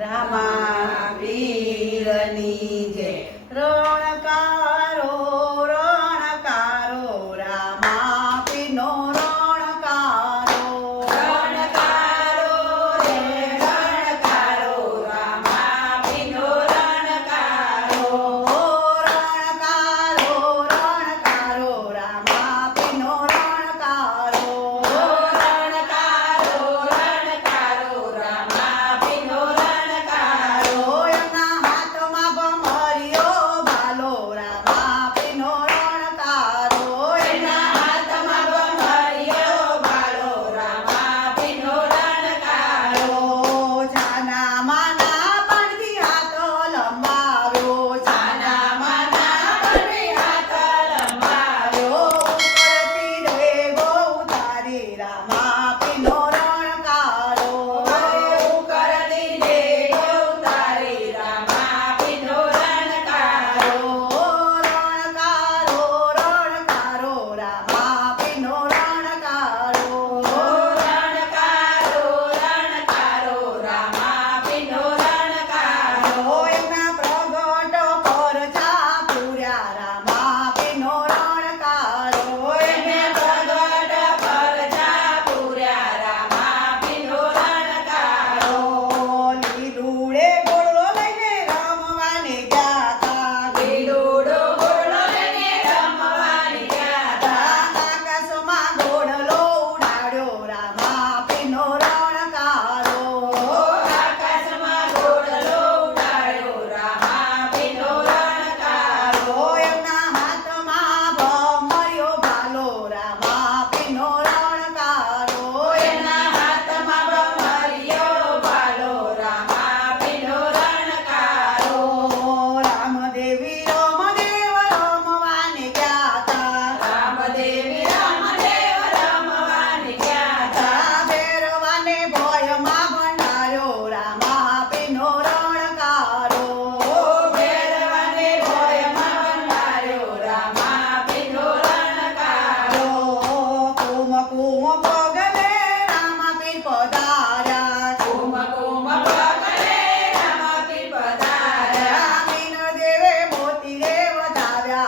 રામા પીરની आव्या